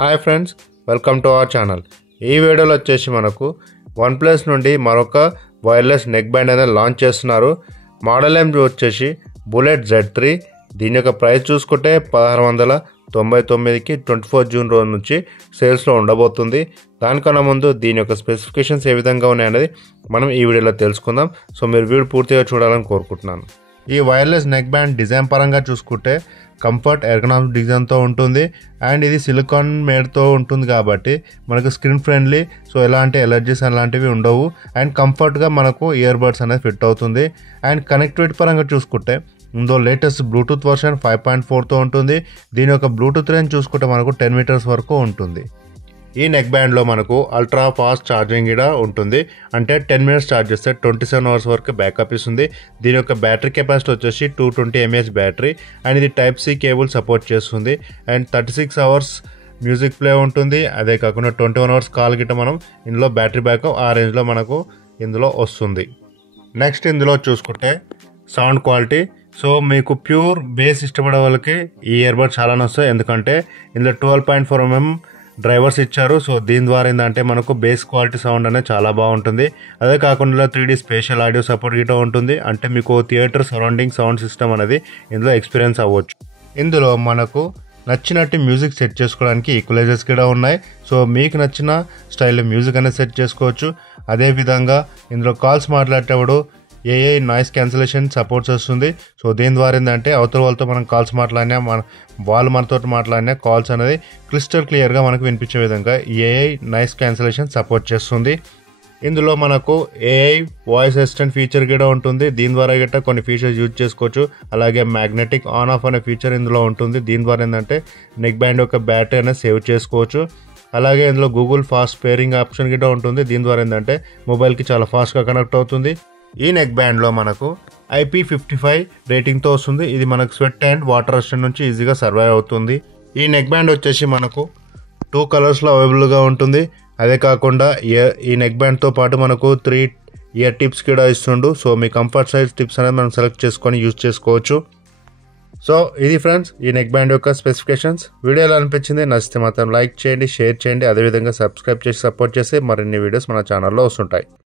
Hi friends, welcome to our channel. ఈ వీడియోలో వచ్చేసి మనకు వన్ప్లస్ నుండి మరొక వైర్లెస్ నెక్ బ్యాండ్ అనేది లాంచ్ చేస్తున్నారు. మోడల్ నేమ్ వచ్చేసి బుల్లెట్ Z3. దీని యొక్క ప్రైస్ చూసుకుంటే 1699కి 24 జూన్ రోజు నుంచి సేల్స్లో ఉండబోతుంది. దానికన్నా ముందు దీని యొక్క స్పెసిఫికేషన్స్ ఏ విధంగా ఉన్నాయనేది మనం ఈ వీడియోలో తెలుసుకుందాం. సో మీరు వీడియో పూర్తిగా చూడాలని కోరుకుంటున్నాను. ఈ వైర్లెస్ నెక్ బ్యాండ్ డిజైన్ పరంగా చూసుకుంటే కంఫర్ట్ ఎర్గనామిక్ డిజైన్తో ఉంటుంది అండ్ ఇది సిలికాన్ మేడ్తో ఉంటుంది కాబట్టి మనకు స్క్రీన్ ఫ్రెండ్లీ. సో ఎలాంటి ఎలర్జీస్ అలాంటివి ఉండవు అండ్ కంఫర్ట్గా మనకు ఇయర్ బడ్స్ అనేది ఫిట్ అవుతుంది. అండ్ కనెక్టివిటీ పరంగా చూసుకుంటే ఇందులో లేటెస్ట్ బ్లూటూత్ వర్షన్ 5.4తో ఉంటుంది. దీని యొక్క బ్లూటూత్ రేంజ్ చూసుకుంటే మనకు 10 మీటర్స్ వరకు ఉంటుంది. ఈ నెక్ బ్యాండ్లో మనకు అల్ట్రా ఫాస్ట్ ఛార్జింగ్ కూడా ఉంటుంది. అంటే 10 మినిట్స్ ఛార్జ్ చేస్తే 27 అవర్స్ వరకు బ్యాకప్ ఇస్తుంది. దీని యొక్క బ్యాటరీ కెపాసిటీ వచ్చేసి 220 mAh బ్యాటరీ అండ్ ఇది టైప్ C కేబుల్ సపోర్ట్ చేస్తుంది. అండ్ 36 అవర్స్ మ్యూజిక్ ప్లే ఉంటుంది. అదే కాకుండా 21 అవర్స్ కాల్ గిట్ట మనం ఇందులో బ్యాటరీ బ్యాకప్ ఆ రేంజ్లో మనకు ఇందులో వస్తుంది. నెక్స్ట్ ఇందులో చూసుకుంటే సౌండ్ క్వాలిటీ. సో మీకు ప్యూర్ బేస్ ఇష్టపడే వాళ్ళకి ఈ ఇయర్బడ్ చాలా నచ్చుతాయి. ఎందుకంటే ఇందులో 12.4 mm డ్రైవర్స్ ఇచ్చారు. సో దీని ద్వారా ఏంటంటే మనకు బేస్ క్వాలిటీ సౌండ్ అనేది చాలా బాగుంటుంది. అదే కాకుండా 3D స్పేషల్ ఆడియో సపోర్ట్ గిట్ట ఉంటుంది. అంటే మీకు థియేటర్ సరౌండింగ్ సౌండ్ సిస్టమ్ అనేది ఇందులో ఎక్స్పీరియన్స్ అవ్వచ్చు. ఇందులో మనకు నచ్చినట్టు మ్యూజిక్ సెట్ చేసుకోవడానికి ఈక్వలైజర్స్ కూడా ఉన్నాయి. సో మీకు నచ్చిన స్టైల్లో మ్యూజిక్ అనేది సెట్ చేసుకోవచ్చు. అదేవిధంగా ఇందులో కాల్స్ మాట్లాడేటప్పుడు AI నాయిస్ క్యాన్సిలేషన్ సపోర్ట్స్ వస్తుంది. సో దీని ద్వారా ఏంటంటే అవతల వాళ్ళతో మనం కాల్స్ మాట్లాడినా వాళ్ళు మనతో మాట్లాడినా కాల్స్ అనేది క్రిస్టల్ క్లియర్గా మనకు వినిపించే విధంగా AI నాయిస్ క్యాన్సిలేషన్ సపోర్ట్ చేస్తుంది. ఇందులో మనకు AI వాయిస్ అసిస్టెంట్ ఫీచర్ కూడా ఉంటుంది. దీని ద్వారా గట్రా కొన్ని ఫీచర్స్ యూజ్ చేసుకోవచ్చు. అలాగే మ్యాగ్నెటిక్ ఆన్ ఆఫ్ అనే ఫీచర్ ఇందులో ఉంటుంది. దీని ద్వారా ఏంటంటే నెక్ బ్యాండ్ యొక్క బ్యాటరీ అనేది సేవ్ చేసుకోవచ్చు. అలాగే ఇందులో గూగుల్ ఫాస్ట్ పేరింగ్ ఆప్షన్ కూడా ఉంటుంది. దీని ద్వారా ఏంటంటే మొబైల్కి చాలా ఫాస్ట్గా కనెక్ట్ అవుతుంది. ఈ నెక్ బ్యాండ్లో మనకు IP55 రేటింగ్తో వస్తుంది. ఇది మనకు స్వెట్ అండ్ వాటర్ రెసిస్టెంట్ నుంచి ఈజీగా సర్వైవ్ అవుతుంది. ఈ నెక్ బ్యాండ్ వచ్చేసి మనకు 2 కలర్స్లో అవైలబుల్గా ఉంటుంది. అదే కాకుండా ఈ నెక్ బ్యాండ్తో పాటు మనకు 3 ఇయర్ టిప్స్ కూడా ఇస్తుండు. సో మీ కంఫర్ట్ సైజ్ టిప్స్ అనేది మనం సెలెక్ట్ చేసుకొని యూజ్ చేసుకోవచ్చు. సో ఇది ఫ్రెండ్స్ ఈ నెక్ బ్యాండ్ యొక్క స్పెసిఫికేషన్స్. వీడియో ఎలా అనిపించింది? నచ్చితే మాత్రం లైక్ చేయండి, షేర్ చేయండి. అదేవిధంగా సబ్స్క్రైబ్ చేసి సపోర్ట్ చేసి మరిన్ని వీడియోస్ మన ఛానల్లో వస్తుంటాయి.